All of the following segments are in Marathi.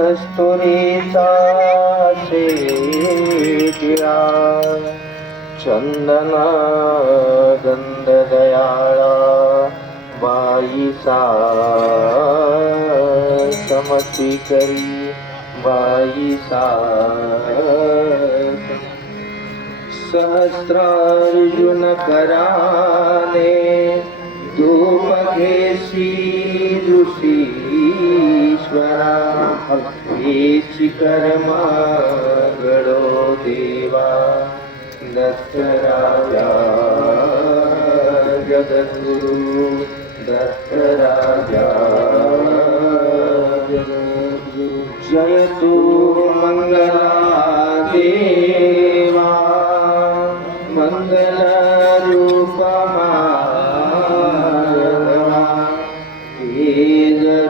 कस्तुरीचा शेजिळा चंदन गंध दयाळा बाईसा समती करी बाईसा सहस्रार्जुन कराने धूप घेशी ऋषीश्वरा हेची कर्म गडो देवा दत्त राजा जगद्गुरु दत्त राजा जयतु जय देवा मङ्गलरूपमा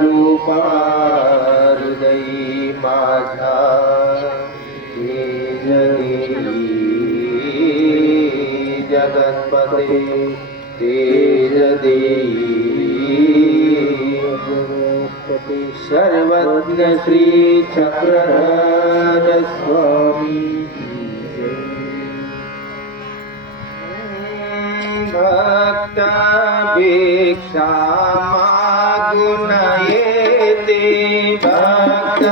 रूपमा जगतपते तेज देई सर्वज्ञ श्री चक्रधर स्वामी भक्त भिक्षा मागून येते भक्त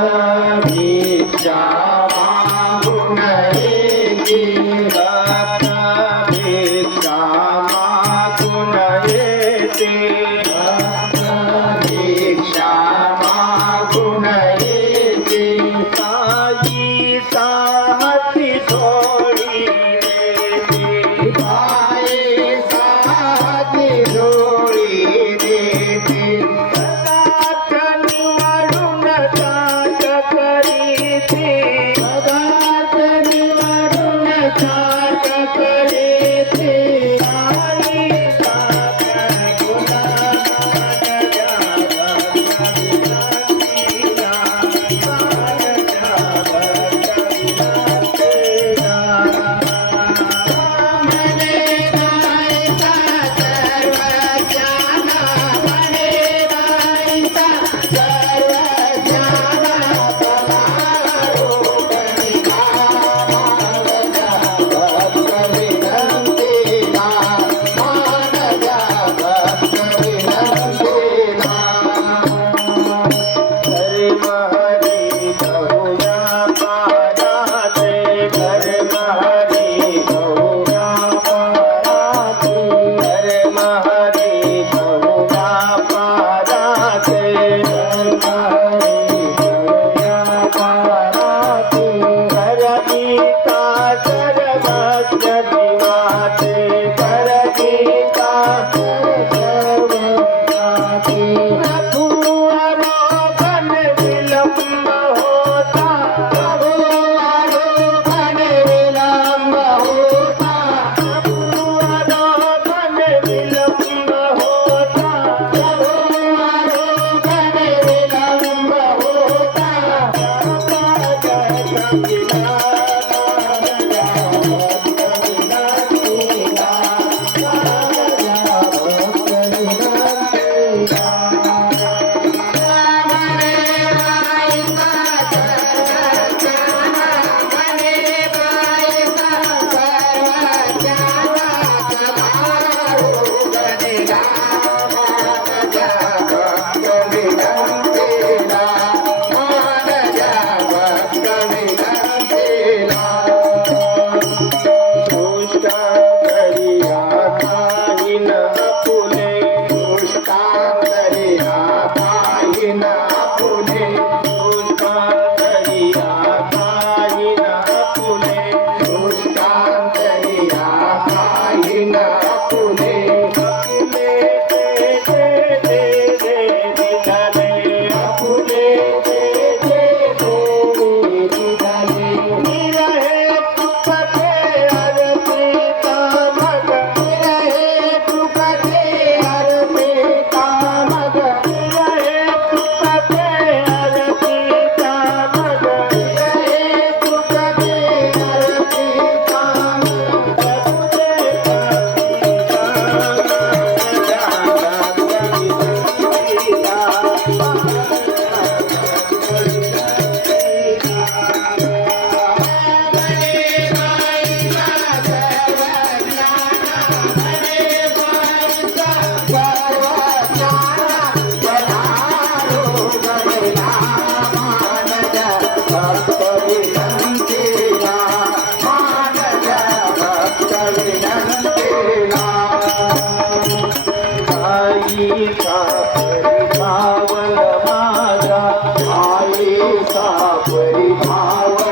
quỷ ma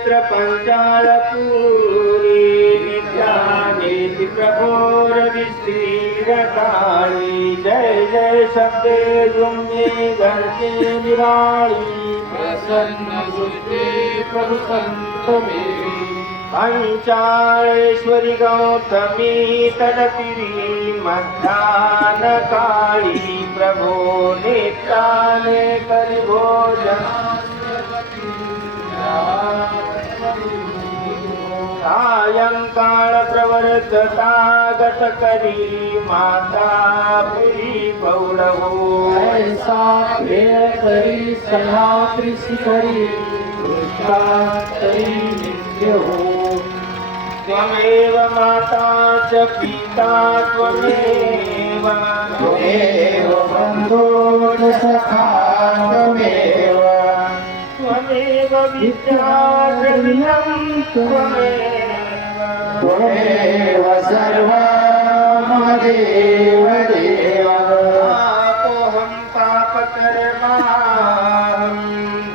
काळी क्षेत्र नित्यानेति प्रभोर विस्तीर काळी जय जय शब्दे जुम्ये घरचे निराळी प्रसन्न प्रभु संत पञ्चाळेश्वरि गौतमी तडपिरी मध्यान काळी प्रभो नित्याने करी सायंकाळ प्रवर्तता गट करी माता पुरी पौडहो ऐसा वेळ करी सह्याद्री शिखरी तरी नित्य हो त्वमेव माता च पिता त्वमेव। त्वमेव बन्धो च सखा त्वमेव त्वमेव विद्याद्रविणं त्वमेव त्वमेव सर्वमदेव देव पापोऽहं पापकर्माहं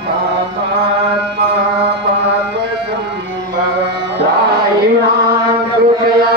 पापात्मा पापसम्भवः दायिणां कृपया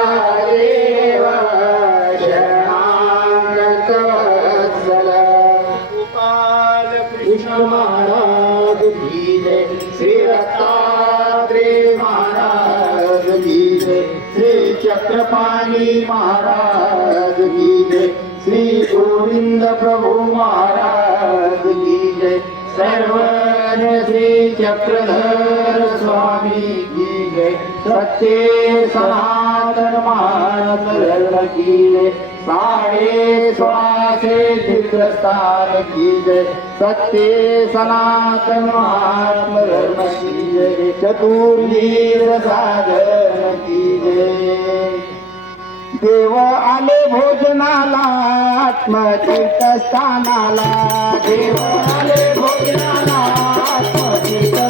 श्री महाराज की जय. श्री गोविंद प्रभु महाराज की जय. सर्वज्ञ श्री चक्रधर स्वामी की जय. सत्य सनातन महाराज की जय. साडे स्वासे तीर्थस्थान की जय. सत्य सनातन महात्म की जय. चतुर्वीर साधन की जय. देव आले भोजनाला आत्मतीर्थस्थानाला देव आले भोजनाला आत्मतीर्थ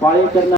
पाळी करणार.